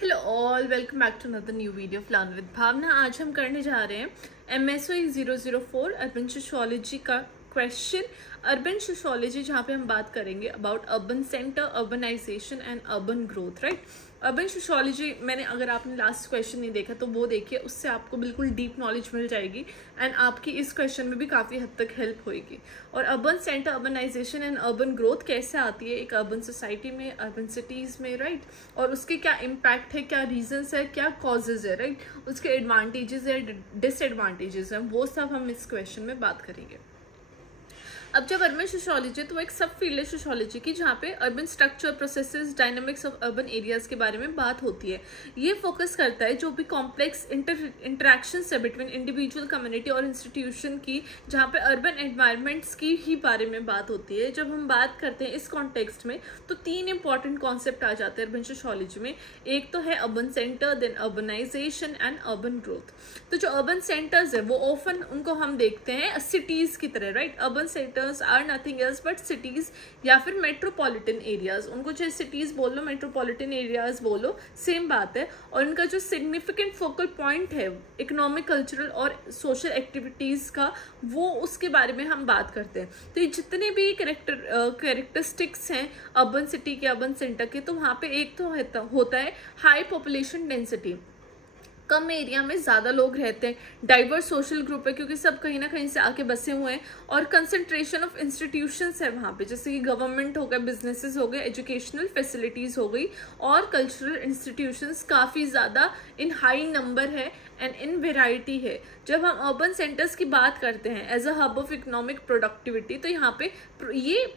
Hello all, welcome back to another new video of learn with Bhavna. आज हम करने जा रहे हैं MSOE 004 अर्बन सोशियोलॉजी का क्वेश्चन अर्बन सोशियोलॉजी, जहाँ पे हम बात करेंगे about urban centre, urbanisation and urban growth. Right, urban sociology मैंने, अगर आपने लास्ट क्वेश्चन नहीं देखा तो वो देखिए, उससे आपको बिल्कुल डीप नॉलेज मिल जाएगी एंड आपकी इस क्वेश्चन में भी काफ़ी हद तक हेल्प होएगी। और urban centre, urbanisation and urban growth कैसे आती है एक अर्बन सोसाइटी में, अर्बन सिटीज़ में, राइट, और उसके क्या इम्पैक्ट है, क्या रीजंस है, क्या कॉजेज है, राइट, उसके एडवांटेजेस है, डिसएडवांटेजेस हैं, वो सब हम इस क्वेश्चन में बात करेंगे। अब जब अर्बन सोशियोलॉजी, तो एक सब फील्ड है सोशियोलॉजी की, जहाँ पे urban structure, processes, dynamics of urban areas के बारे में बात होती है। ये फोकस करता है जो भी कॉम्प्लेक्स इंटरेक्शंस है बिटवीन इंडिविजुअल, कम्युनिटी और इंस्टीट्यूशन की, जहाँ पे अर्बन एनवायरनमेंट्स की ही बारे में बात होती है। जब हम बात करते हैं इस कॉन्टेक्स्ट में, तो तीन इंपॉर्टेंट कॉन्सेप्ट आ जाते हैं अर्बन सोशियोलॉजी में। एक तो है urban centre, then urbanisation and urban growth. तो जो अर्बन सेंटर्स है वो ऑफन उनको हम देखते हैं सिटीज की तरह, right. Urban centre are nothing else but cities या फिर मेट्रोपॉलिटन एरियाज, उनको चाहे सिटीज बोल लो, मेट्रोपॉलिटन एरियाज बोलो, सेम बात है। और इनका जो सिग्निफिकेंट फोकल पॉइंट है इकोनॉमिक, कल्चरल और सोशल एक्टिविटीज का, वो उसके बारे में हम बात करते हैं। तो ये जितने भी कैरेक्टरिस्टिक्स हैं अर्बन सिटी के, अर्बन सेंटर के, तो वहाँ पे एक तो होता है हाई पॉपुलेशन डेंसिटी, कम एरिया में ज़्यादा लोग रहते हैं, डाइवर्स सोशल ग्रुप है क्योंकि सब कहीं ना कहीं से आके बसे हुए हैं, और कंसंट्रेशन ऑफ इंस्टीट्यूशंस है वहाँ पे, जैसे कि गवर्नमेंट हो गया, बिजनेसेस हो गए, एजुकेशनल फैसिलिटीज़ हो गई, और कल्चरल इंस्टीट्यूशंस काफ़ी ज़्यादा इन हाई नंबर है एंड इन वेराइटी है। जब हम अर्बन सेंटर्स की बात करते हैं as a hub of economic productivity, तो यहाँ पे ये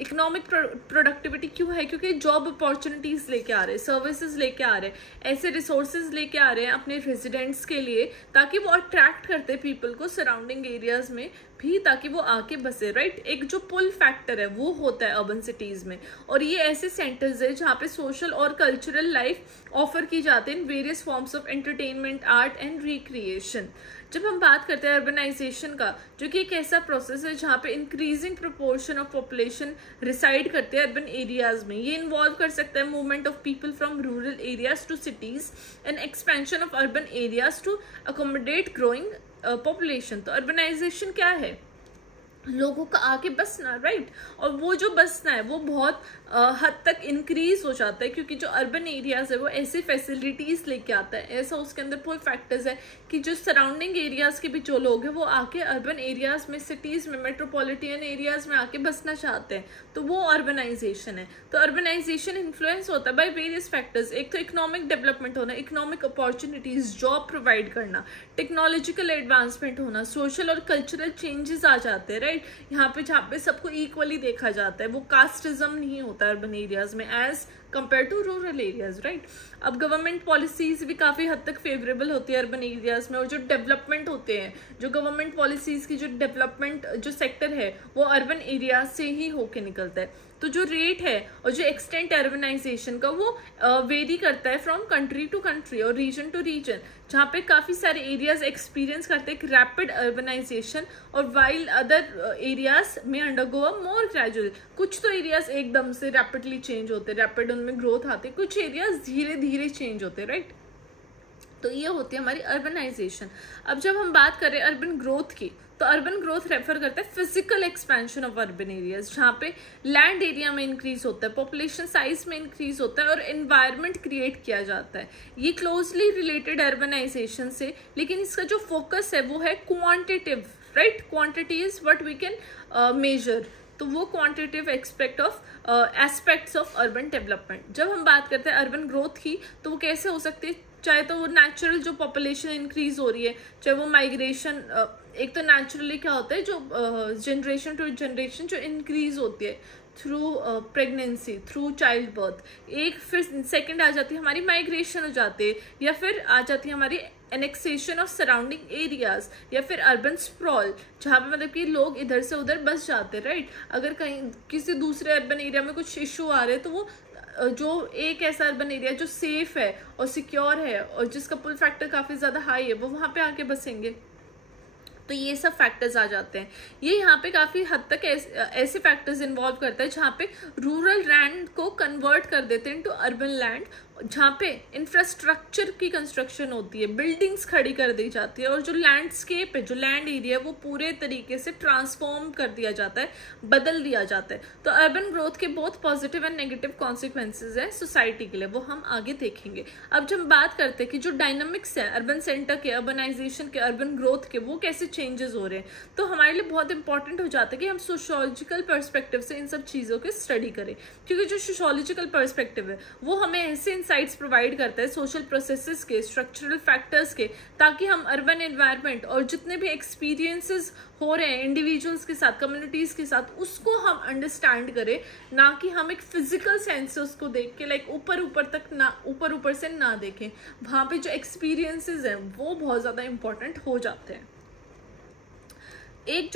इकोनॉमिक प्रोडक्टिविटी क्यों है? क्योंकि जॉब अपॉर्चुनिटीज लेके आ रहे हैं, सर्विसेज लेके आ रहे हैं, ऐसे रिसोर्सेज लेके आ रहे हैं अपने रेजिडेंट्स के लिए, ताकि वो अट्रैक्ट करते पीपल को सराउंडिंग एरियाज में भी, ताकि वो आके बसे, राइट। एक जो पुल फैक्टर है वो होता है अर्बन सिटीज में। और ये ऐसे सेंटर्स है जहाँ पे सोशल और कल्चरल लाइफ ऑफर की जाती है in various forms of entertainment, art and recreation. जब हम बात करते हैं अर्बनाइजेशन का, जो कि एक ऐसा प्रोसेस है जहाँ पे increasing proportion of population reside करते हैं अर्बन एरियाज में। ये इन्वॉल्व कर सकता है movement of people from rural areas to cities and expansion of urban areas to accommodate growing population. तो अर्बनाइजेशन क्या है? लोगों का आके बसना, राइट। और वो जो बसना है वो बहुत हद तक इंक्रीज हो जाता है, क्योंकि जो अर्बन एरियाज है वो ऐसी फैसिलिटीज लेके आता है, ऐसा उसके अंदर पुल फैक्टर्स है कि जो सराउंडिंग एरियाज के भी जो लोग हैं वो आके अर्बन एरियाज में, सिटीज में, मेट्रोपॉलिटन एरियाज में आके बसना चाहते हैं, तो वो अर्बनाइजेशन है। तो अर्बनाइजेशन इन्फ्लुएंस होता है बाय वेरियस फैक्टर्स। एक तो इकोनॉमिक डेवलपमेंट होना, इकोनॉमिक अपॉर्चुनिटीज, जॉब प्रोवाइड करना, टेक्नोलॉजिकल एडवांसमेंट होना, सोशल और कल्चरल चेंजेस आ जाते हैं, राइट। यहाँ पे सबको इक्वली देखा जाता है, वो कास्टिज्म नहीं होता अर्बन एरियाज में as compare to rural areas, right. अब गवर्नमेंट पॉलिसीज भी काफी हद तक फेवरेबल होती है अर्बन एरियाज में, और जो डेवलपमेंट होते हैं, जो गवर्नमेंट पॉलिसीज की जो डेवलपमेंट जो सेक्टर है वो अर्बन एरियाज से ही होके निकलता है। तो जो रेट है और जो एक्सटेंट अर्बनाइजेशन का वो वेरी करता है फ्रॉम कंट्री टू कंट्री और रीजन टू रीजन, जहाँ पे काफ़ी सारे एरियाज एक्सपीरियंस करते हैं रैपिड अर्बनाइजेशन, और वाइल अदर एरियाज में अंडरगो अ मोर ग्रेजुअल। कुछ तो एरियाज एकदम से रैपिडली चेंज होते हैं, रैपिड उनमें ग्रोथ आती है, कुछ एरियाज धीरे धीरे चेंज होते हैं, राइट। तो ये होती है हमारी अर्बनाइजेशन। अब जब हम बात करें अर्बन ग्रोथ की, तो अर्बन ग्रोथ रेफर करता है physical expansion of urban areas, जहाँ पे लैंड एरिया में इंक्रीज होता है, पॉपुलेशन साइज में इंक्रीज होता है, और एनवायरनमेंट क्रिएट किया जाता है। ये क्लोजली रिलेटेड अर्बनाइजेशन से, लेकिन इसका जो फोकस है वो है quantitative, right. Quantity is what we can measure, तो वो quantitative aspects of urban development. जब हम बात करते हैं अर्बन ग्रोथ की, तो वो कैसे हो सकती है? चाहे तो वो नेचुरल जो पॉपुलेशन इंक्रीज हो रही है, चाहे वो माइग्रेशन, एक तो नेचुरली क्या होता है, जो जनरेशन टू जनरेशन जो इंक्रीज होती है through pregnancy, through child birth, एक फिर सेकंड आ जाती है हमारी माइग्रेशन हो जाती है, या फिर आ जाती है हमारी एनेक्सेशन ऑफ सराउंडिंग एरियाज, या फिर अर्बन स्प्रॉल, जहाँ पे मतलब कि लोग इधर से उधर बस जाते हैं, राइट। अगर कहीं किसी दूसरे अर्बन एरिया में कुछ इशू आ रहे हैं, तो वो जो एक ऐसा अर्बन एरिया जो सेफ है और सिक्योर है और जिसका पुल फैक्टर काफ़ी ज़्यादा हाई है, वो वहाँ पे आके बसेंगे। तो ये सब फैक्टर्स आ जाते हैं। ये यहाँ पे काफ़ी हद तक ऐसे फैक्टर्स इन्वॉल्व करता है जहाँ पे रूरल लैंड को कन्वर्ट कर देते हैं इनटू अर्बन लैंड, जहाँ पे इंफ्रास्ट्रक्चर की कंस्ट्रक्शन होती है, बिल्डिंग्स खड़ी कर दी जाती है, और जो लैंडस्केप है, जो लैंड एरिया है, वो पूरे तरीके से ट्रांसफॉर्म कर दिया जाता है, बदल दिया जाता है। तो अर्बन ग्रोथ के बहुत पॉजिटिव एंड नेगेटिव कॉन्सिक्वेंसेज है सोसाइटी के लिए, वो हम आगे देखेंगे। अब जब हम बात करते हैं कि जो डायनामिक्स है अर्बन सेंटर के, अर्बनाइजेशन के, अर्बन ग्रोथ के, वो कैसे चेंजेस हो रहे हैं, तो हमारे लिए बहुत इंपॉर्टेंट हो जाता है कि हम सोशियोलॉजिकल पर्सपेक्टिव से इन सब चीज़ों की स्टडी करें, क्योंकि जो सोशियोलॉजिकल पर्सपेक्टिव है वो हमें ऐसे इंसाइट्स प्रोवाइड करता है सोशल प्रोसेसेस के, स्ट्रक्चरल फैक्टर्स के, ताकि हम अर्बन एनवायरनमेंट और जितने भी एक्सपीरियंसेस हो रहे हैं इंडिविजुअल्स के साथ, कम्युनिटीज के साथ, उसको हम अंडरस्टैंड करें, ना कि हम एक फिजिकल सेंस से उसको देख के लाइक ऊपर से ना देखें। वहाँ पे जो एक्सपीरियंसेस हैं वो बहुत ज़्यादा इंपॉर्टेंट हो जाते हैं। एक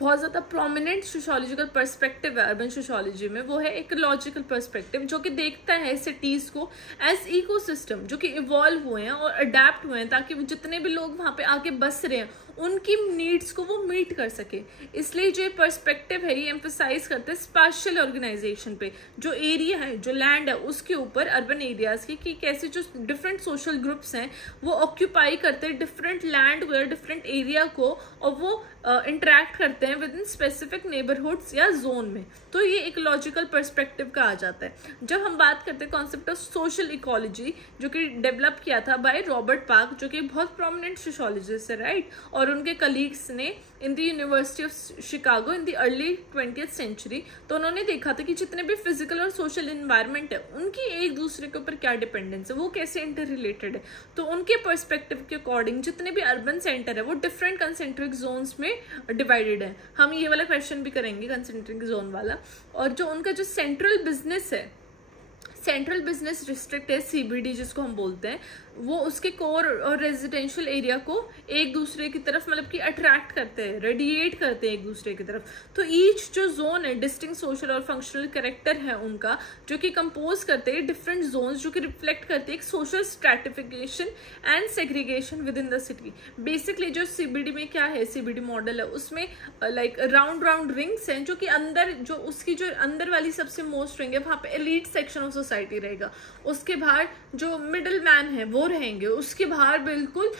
बहुत ज़्यादा प्रोमिनेंट सोशियोलॉजिकल पर्सपेक्टिव है अर्बन सोशियोलॉजी में, वो है इकोलॉजिकल पर्सपेक्टिव, जो कि देखता है सिटीज़ को एज इकोसिस्टम जो कि इवॉल्व हुए हैं और अडेप्ट हुए हैं, ताकि जितने भी लोग वहाँ पे आके बस रहे हैं उनकी नीड्स को वो मीट कर सके। इसलिए जो पर्सपेक्टिव है ये एम्फसाइज करते हैं स्पेशल ऑर्गेनाइजेशन पे, जो एरिया है, जो लैंड है, उसके ऊपर अर्बन एरियाज की, कि कैसे जो डिफरेंट सोशल ग्रुप्स हैं वो ऑक्यूपाई करते हैं different land where, different area को, और वो इंटरेक्ट करते हैं विद इन स्पेसिफिक नेबरहुड्स या जोन में। तो ये इकोलॉजिकल पर्सपेक्टिव का आ जाता है। जब हम बात करते हैं कॉन्सेप्ट ऑफ सोशल इकोलॉजी, जो कि डेवलप किया था बाय रॉबर्ट पार्क, जो कि बहुत प्रोमिनेंट सोशियोलॉजिस्ट है, राइट, और उनके कलीग्स ने in the university of Chicago in the early 20th century. तो उन्होंने देखा था कि जितने भी फिजिकल और सोशल इन्वायरमेंट है उनकी एक दूसरे के ऊपर क्या डिपेंडेंस है, वो कैसे इंटर रिलेटेड है। तो उनके पर्सपेक्टिव के अकॉर्डिंग जितने भी अर्बन सेंटर है वो डिफरेंट कंसेंट्रिक जोन्स में डिवाइडेड है। हम ये वाला क्वेश्चन भी करेंगे कंसेंट्रिक जोन वाला। और जो उनका जो सेंट्रल बिजनेस है, सेंट्रल बिजनेस डिस्ट्रिक्ट है, सीबीडी जिसको हम बोलते हैं, वो उसके कोर और रेजिडेंशियल एरिया को एक दूसरे की तरफ मतलब कि अट्रैक्ट करते हैं, रेडिएट करते हैं एक दूसरे की तरफ। तो ईच जो जोन है डिस्टिंक्ट सोशल और फंक्शनल कैरेक्टर है उनका, जो कि कंपोज करते हैं डिफरेंट जोन्स, जो कि रिफ्लेक्ट करते हैं एक social stratification and segregation with in the city. Basically जो सीबीडी में क्या है, सीबीडी मॉडल है, उसमें लाइक राउंड रिंग्स हैं, जो कि अंदर जो उसकी जो अंदर वाली सबसे मोस्ट रिंग है वहाँ पे एलीट सेक्शन ऑफ सोसाइटी रहेगा, उसके बाहर जो मिडिल मैन है वो रहेंगे, उसके बाहर बिल्कुल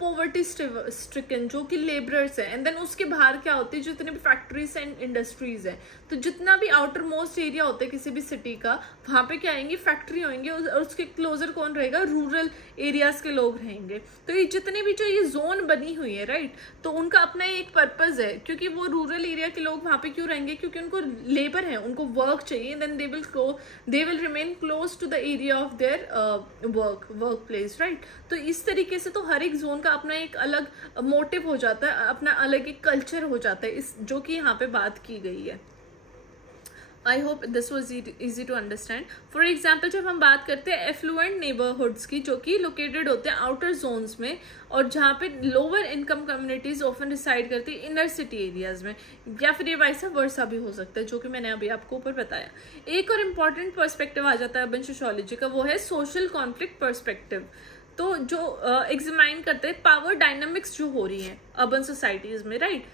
पॉवर्टी स्ट्रिकन जो कि लेबरर्स हैं, एंड देन उसके बाहर क्या होती है जितने भी फैक्ट्रीज एंड इंडस्ट्रीज हैं। तो जितना भी आउटर मोस्ट एरिया होता है किसी भी सिटी का, वहाँ पे क्या आएंगे, फैक्ट्री होंगे, और उसके क्लोजर कौन रहेगा, रूरल एरियाज के लोग रहेंगे। तो ये जितने भी जो ये जोन बनी हुई है, राइट, तो उनका अपना एक पर्पज है, क्योंकि वो रूरल एरिया के लोग वहाँ पे क्यों रहेंगे, क्योंकि उनको लेबर है, उनको वर्क चाहिए, then they will remain close to the area of their work place, right. तो इस तरीके से तो हर एक जोन का अपना एक अलग मोटिव हो जाता है, अपना अलग एक कल्चर हो जाता है, इस जो कि यहाँ पे बात की गई है। I hope this was easy to understand. For example जब हम बात करते हैं एफ्लुएंट नेबरहुड्स की, जो कि लोकेटेड होते हैं आउटर जोन्स में, और जहाँ पे lower income communities often reside करती है इनर सिटी एरियाज में, या फिर ये वैसा वर्सा भी हो सकता है, जो कि मैंने अभी आपको ऊपर बताया। एक और इम्पॉर्टेंट पर्सपेक्टिव आ जाता है अर्बन सोशियोलॉजी का, वो है सोशल कॉन्फ्लिक्ट पर्सपेक्टिव। तो जो एग्जामाइन करते हैं पावर डायनामिक्स जो हो रही हैं अर्बन सोसाइटीज में, राइट,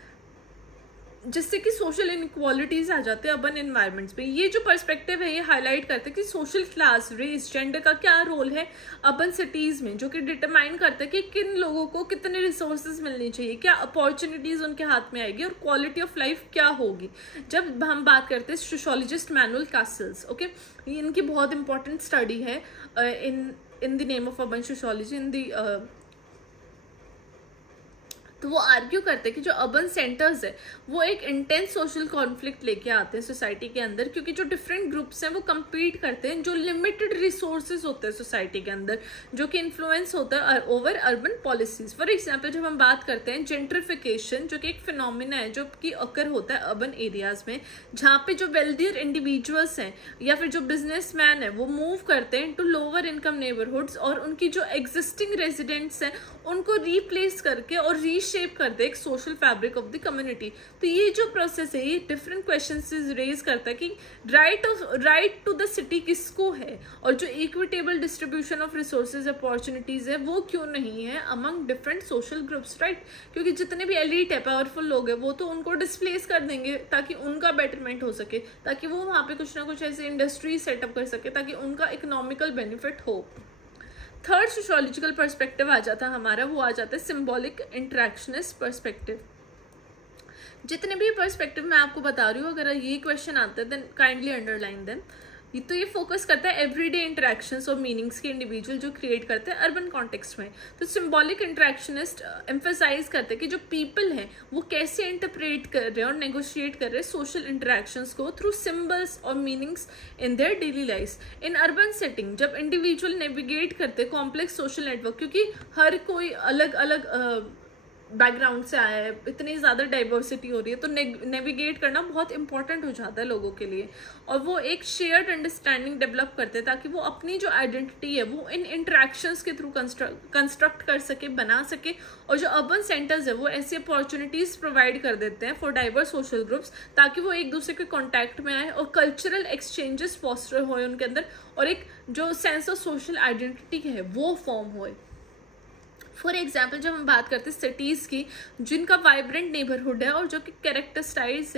जिससे कि सोशल इनइक्वालिटीज आ जाते हैं अर्बन एनवायरनमेंट्स पे। ये जो पर्सपेक्टिव है ये हाईलाइट करते हैं कि सोशल क्लास, रेस, जेंडर का क्या रोल है अर्बन सिटीज में, जो कि डिटरमाइन करता है कि किन लोगों को कितने रिसोर्सेज मिलनी चाहिए, क्या अपॉर्चुनिटीज उनके हाथ में आएगी, और क्वालिटी ऑफ लाइफ क्या होगी। जब हम बात करते हैं सोशियोलॉजिस्ट मैनुअल कासल्स, ओके, इनकी बहुत इंपॉर्टेंट स्टडी है in the name of urban sociology तो वो आर्ग्यू करते हैं कि जो अर्बन सेंटर्स है वो एक इंटेंस सोशल कॉन्फ्लिक्ट लेके आते हैं सोसाइटी के अंदर, क्योंकि जो डिफरेंट ग्रुप्स हैं वो compete करते हैं, जो लिमिटेड रिसोर्सेज होते हैं सोसाइटी के अंदर, जो कि इन्फ्लुएंस होता है over urban policies. For example जब हम बात करते हैं जेंट्रिफिकेशन, जो कि एक फिनोमिना है जो कि अकर होता है अर्बन एरियाज में, जहाँ पे जो वेल्दियर इंडिविजुअल्स हैं या फिर जो बिजनेसमैन है वो मूव करते हैं टू लोअर इनकम नेबरहुड्स, और उनकी जो एग्जिस्टिंग रेजिडेंट्स हैं उनको रिप्लेस करके और रीशेप करते हैं एक social fabric of the community. तो ये जो प्रोसेस है ये डिफरेंट क्वेश्चंस रेज करता है कि राइट टू द सिटी किसको है, और जो equitable distribution of resources opportunities है वो क्यों नहीं है among different social groups, right. क्योंकि जितने भी एलिट है, पावरफुल लोग हैं, वो तो उनको डिस्प्लेस कर देंगे ताकि उनका बेटरमेंट हो सके, ताकि वो वहाँ पे कुछ ना कुछ ऐसे इंडस्ट्री सेटअप कर सके ताकि उनका इकोनॉमिकल बेनिफिट हो। थर्ड सोशियोलॉजिकल पर्सपेक्टिव आ जाता है हमारा, वो आ जाता है सिंबॉलिक इंटरेक्शनिस्ट पर्सपेक्टिव। जितने भी पर्सपेक्टिव मैं आपको बता रही हूँ, अगर ये क्वेश्चन आता है देन काइंडली अंडरलाइन देम। तो ये फोकस करता है एवरीडे इंटरेक्शंस और मीनिंग्स के इंडिविजुअल जो क्रिएट करते हैं अर्बन कॉन्टेक्स्ट में। तो सिंबॉलिक इंटरेक्शनिस्ट एम्फेसाइज करते हैं कि जो पीपल हैं वो कैसे इंटरप्रेट कर रहे हैं और नेगोशिएट कर रहे हैं सोशल इंटरेक्शंस को थ्रू सिंबल्स और meanings in their daily life. In urban setting जब इंडिविजुअल नेविगेट करते हैं कॉम्प्लेक्स सोशल नेटवर्क, क्योंकि हर कोई अलग अलग बैकग्राउंड से आया है, इतनी ज़्यादा डाइवर्सिटी हो रही है, तो नेविगेट करना बहुत इंपॉर्टेंट हो जाता है लोगों के लिए, और वो एक शेयर्ड अंडरस्टैंडिंग डेवलप करते हैं ताकि वो अपनी जो आइडेंटिटी है वो इन इंटरेक्शंस के थ्रू कंस्ट्रक्ट कर सके, बना सके। और जो अर्बन सेंटर्स है वो ऐसी अपॉर्चुनिटीज प्रोवाइड कर देते हैं फॉर डाइवर्स सोशल ग्रुप्स ताकि वो एक दूसरे के कॉन्टैक्ट में आए और कल्चरल एक्सचेंजेस फॉस्टर हो उनके अंदर, और एक जो सेंस ऑफ सोशल आइडेंटिटी है वो फॉर्म होए। फॉर एग्जाम्पल जब हम बात करते हैं सिटीज़ की जिनका वाइब्रेंट नेबरहुड है और जो कि कैरेक्टराइज्ड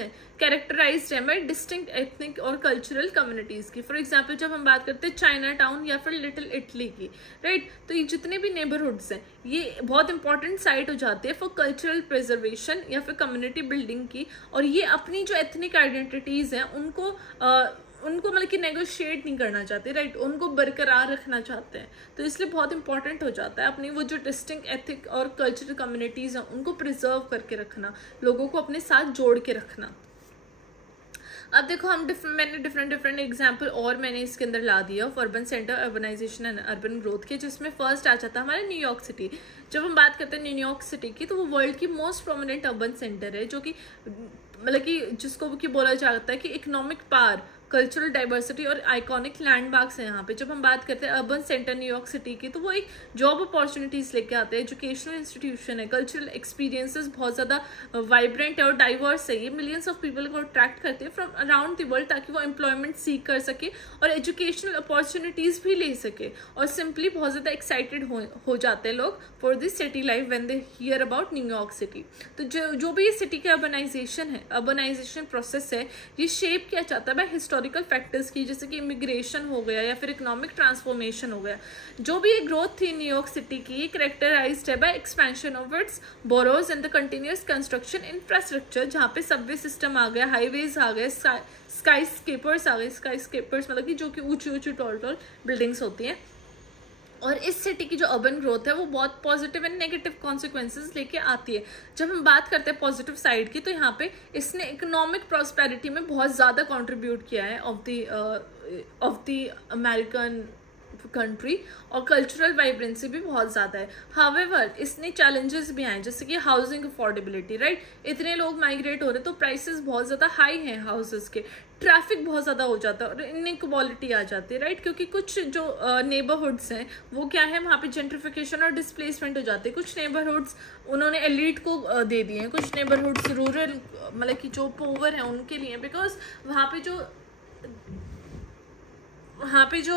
है बाय डिस्टिंक्ट एथनिक और कल्चरल कम्युनिटीज़ की। फॉर एग्जाम्पल जब हम बात करते हैं चाइना टाउन या फिर लिटिल इटली की, राइट, तो ये जितने भी नेबरहुड्स हैं ये बहुत इंपॉर्टेंट साइट हो जाती है फॉर कल्चरल प्रिजर्वेशन या फिर कम्युनिटी बिल्डिंग की, और ये अपनी जो एथनिक आइडेंटिटीज़ हैं उनको मतलब कि नेगोशिएट नहीं करना चाहते, राइट, उनको बरकरार रखना चाहते हैं। तो इसलिए बहुत इंपॉर्टेंट हो जाता है अपनी वो जो डिस्टिंक्ट एथिक और कल्चरल कम्युनिटीज़ हैं उनको प्रिजर्व करके रखना, लोगों को अपने साथ जोड़ के रखना। अब देखो मैंने डिफरेंट एग्जाम्पल और मैंने इसके अंदर ला दिया of urban centre, urbanisation and urban growth के, जिसमें फर्स्ट आ जाता है हमारा न्यूयॉर्क सिटी। जब हम बात करते हैं न्यूयॉर्क सिटी की तो वो वर्ल्ड की मोस्ट प्रोमिनेंट अर्बन सेंटर है, जो कि मतलब कि जिसको कि बोला जाता है कि इकोनॉमिक पावर, कल्चरल डाइवर्सिटी और आइकॉनिक लैंडमार्क्स हैं यहाँ पे। जब हम बात करते हैं अर्बन सेंटर न्यूयॉर्क सिटी की तो वो एक जॉब अपॉर्चुनिटीज लेके आते हैं, एजुकेशनल इंस्टीट्यूशन है, कल्चरल एक्सपीरियंसेस बहुत ज़्यादा वाइब्रेंट है और डाइवर्स है, ये मिलियंस ऑफ पीपल को अट्रैक्ट करते हैं फ्रॉम अराउंड द वर्ल्ड ताकि वो एम्प्लॉयमेंट सीख कर सके और एजुकेशनल अपॉर्चुनिटीज़ भी ले सके, और सिंपली बहुत ज़्यादा एक्साइटेड हो जाते हैं लोग for this city life when they hear about New York city. तो जो भी सिटी का अर्बनाइजेशन प्रोसेस है ये शेप किया जाता है बाय हिस्टोरिकल फैक्टर्स की, जैसे कि इमिग्रेशन हो गया या फिर इकोनॉमिक ट्रांसफॉर्मेशन हो गया। जो भी ग्रोथ थी न्यूयॉर्क सिटी की कैरेक्टराइज्ड है by expansion of its boroughs and the continuous construction infrastructure, जहाँ पे सबवे सिस्टम आ गया, हाईवेज आ गए, स्काई स्केपर्स आ गए। स्काई स्केपर्स मतलब कि जो कि ऊंची टॉल बिल्डिंग्स होती हैं। और इस सिटी की जो अर्बन ग्रोथ है वो बहुत पॉजिटिव एंड नेगेटिव कॉन्सिक्वेंसेस लेके आती है। जब हम बात करते हैं पॉजिटिव साइड की तो यहाँ पे इसने इकोनॉमिक प्रॉस्पेरिटी में बहुत ज़्यादा कंट्रीब्यूट किया है ऑफ द अमेरिकन कंट्री, और कल्चरल वाइब्रेंसी भी बहुत ज़्यादा है। हावेवर इसने चैलेंजेस भी आए, जैसे कि हाउसिंग अफोर्डेबिलिटी, राइट, इतने लोग माइग्रेट हो रहे तो प्राइसेस बहुत ज़्यादा हाई हैं हाउसेस के, ट्रैफिक बहुत ज़्यादा हो जाता है और इनइक्वालिटी आ जाती है, राइट, क्योंकि कुछ जो नेबरहुड्स हैं वो क्या है वहाँ पे जेंट्रिफिकेशन और डिस्प्लेसमेंट हो जाती है। कुछ नेबरहुड्स उन्होंने एलिट को दे दिए हैं, कुछ नेबरहुड्स रूरल मतलब कि जो पोवर हैं उनके लिए, बिकॉज वहाँ पे जो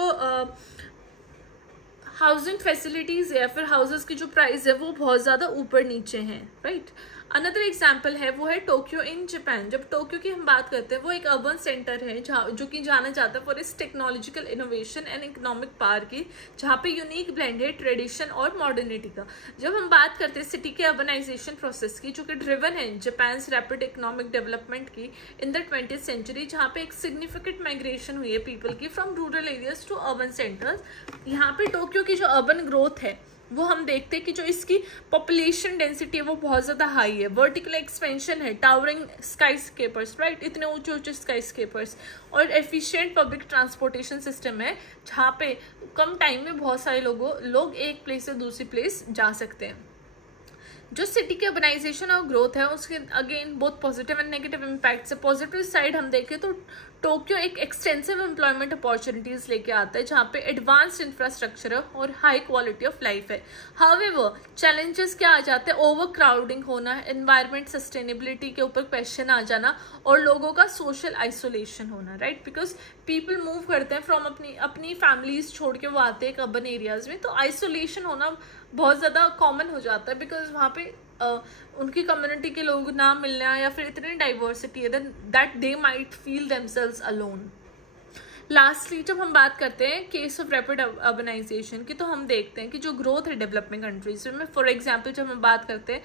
हाउसिंग फैसिलिटीज़ या फिर हाउसेस की जो प्राइस है वो बहुत ज़्यादा ऊपर नीचे हैं, राइट। अनदर एग्जाम्पल है वो है टोक्यो इन जापान। जब टोक्यो की हम बात करते हैं वो एक अर्बन सेंटर है जो कि जाना जाता है फॉर इस technological innovation and economic power की, जहाँ पे यूनिक ब्लेंड है ट्रेडिशन और मॉडर्निटी का। जब हम बात करते हैं सिटी के अर्बनाइजेशन प्रोसेस की, जो कि ड्रिवन है जापान रैपिड इकोनॉमिक डेवलपमेंट की इन द 20th सेंचुरी, जहाँ पे एक सिग्निफिकेंट माइग्रेशन हुई है पीपल की from rural areas to urban centres. यहाँ पे टोक्यो की जो अर्बन ग्रोथ है वो हम देखते हैं कि जो इसकी पॉपुलेशन डेंसिटी है वो बहुत ज़्यादा हाई है, वर्टिकल एक्सपेंशन है, टावरिंग स्काई स्केपर्स, राइट, इतने ऊंचे स्काई स्केपर्स, और एफिशिएंट पब्लिक ट्रांसपोर्टेशन सिस्टम है जहाँ पे कम टाइम में बहुत सारे लोग एक प्लेस से दूसरी प्लेस जा सकते हैं। जो सिटी की अर्बनाइजेशन और ग्रोथ है उसके अगेन बहुत पॉजिटिव एंड नेगेटिव इम्पैक्ट्स है। पॉजिटिव साइड हम देखें तो टोक्यो एक एक्सटेंसिव एम्प्लॉयमेंट अपॉर्चुनिटीज लेके आता है, जहाँ पे एडवांस्ड इंफ्रास्ट्रक्चर है और हाई क्वालिटी ऑफ लाइफ है। हाउएवर चैलेंजेस क्या आ जाते हैं, ओवर क्राउडिंग होना, एनवायरमेंट सस्टेनेबिलिटी के ऊपर क्वेश्चन आ जाना और लोगों का सोशल आइसोलेशन होना, राइट, बिकॉज पीपल मूव करते हैं फ्रॉम अपनी फैमिलीज छोड़ के वो आते हैं अर्बन एरियाज में, तो आइसोलेशन होना बहुत ज़्यादा कॉमन हो जाता है बिकॉज वहाँ पे उनकी कम्युनिटी के लोग ना मिलना या फिर इतनी डाइवर्सिटी है that they might feel themselves alone. Lastly जब हम बात करते हैं केस ऑफ रैपिड अर्बनाइजेशन की, तो हम देखते हैं कि जो ग्रोथ है डेवलपिंग कंट्रीज में, फॉर एग्जांपल जब हम बात करते हैं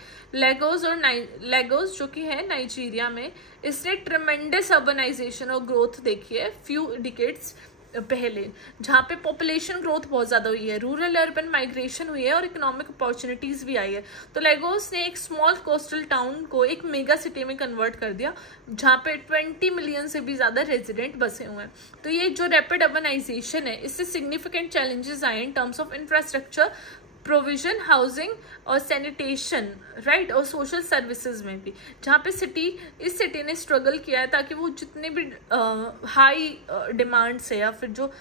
लेगोस जो कि है नाइजीरिया में, इसने ट्रेमेंडस अर्बनाइजेशन और ग्रोथ देखी है फ्यू डिकेड्स पहले, जहाँ पे पॉपुलेशन ग्रोथ बहुत ज़्यादा हुई है, रूरल अर्बन माइग्रेशन हुई है और इकोनॉमिक अपॉर्चुनिटीज़ भी आई है। तो लेगोस ने एक स्मॉल कोस्टल टाउन को एक मेगा सिटी में कन्वर्ट कर दिया, जहाँ पे 20 मिलियन से भी ज़्यादा रेजिडेंट बसे हुए हैं। तो ये जो रैपिड अर्बनाइजेशन है, इससे सिग्निफिकेंट चैलेंजेस आए in terms of infrastructure, provision, housing और सैनिटेशन, राइट, और सोशल सर्विसेज में भी, जहाँ पे इस सिटी ने स्ट्रगल किया है ताकि वो जितने भी हाई डिमांड्स है या फिर जो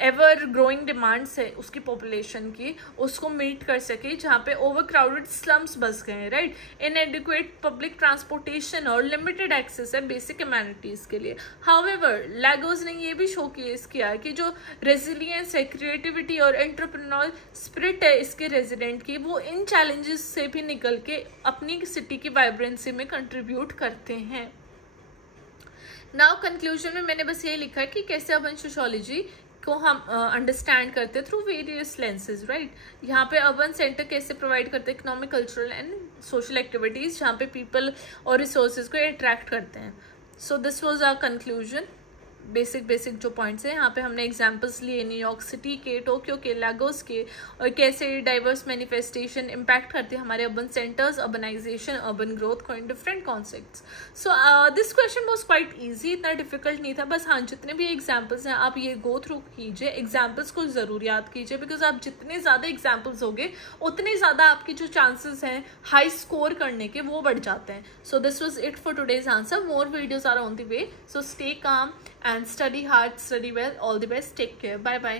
एवर ग्रोइंग डिमांड्स है उसकी पॉपुलेशन की, उसको मीट कर सके, जहाँ पे ओवर क्राउडेड स्लम्स बस गए हैं, राइट, इनएडिक्वेट पब्लिक ट्रांसपोर्टेशन और लिमिटेड एक्सेस है बेसिक ह्यूमैनिटीज़ के लिए। हाउएवर लेगोस ने ये भी शोकेस किया है कि जो रेजिलियंस है, क्रिएटिविटी और एंटरप्रेन्योर स्पिरिट है इसके रेजिडेंट की, वो इन चैलेंजेस से भी निकल के अपनी सिटी की वाइब्रेंसी में कंट्रीब्यूट करते हैं। नाउ कंक्लूजन में मैंने बस ये लिखा है कि कैसे अर्बन सोशियोलॉजी को हम अंडरस्टैंड करते हैं थ्रू वेरियस लेंसेज, राइट। यहाँ पे अर्बन सेंटर कैसे प्रोवाइड करते हैं economic, cultural and social activities, जहाँ पे पीपल और रिसोर्सेज को अट्रैक्ट करते हैं। So this was our conclusion. Basic जो पॉइंट्स हैं यहाँ पे हमने एग्जांपल्स लिए न्यूयॉर्क सिटी के, टोक्यो के, लेगोस के, और कैसे डाइवर्स मैनिफेस्टेशन इम्पैक्ट करती है हमारे urban centres, urbanisation, urban growth को in different concepts. So this question was quite easy, इतना डिफिकल्ट नहीं था। बस हाँ, जितने भी एग्जाम्पल्स हैं आप ये गो थ्रू कीजिए, एग्जाम्पल्स को ज़रूर याद कीजिए, बिकॉज आप जितने ज़्यादा एग्जाम्पल्स होंगे उतने ज़्यादा आपकी जो चांसेस हैं हाई स्कोर करने के वो बढ़ जाते हैं। So this was it for today's answer. More videos are on the way, so stay calm and study hard, study well. All the best. Take care. Bye bye.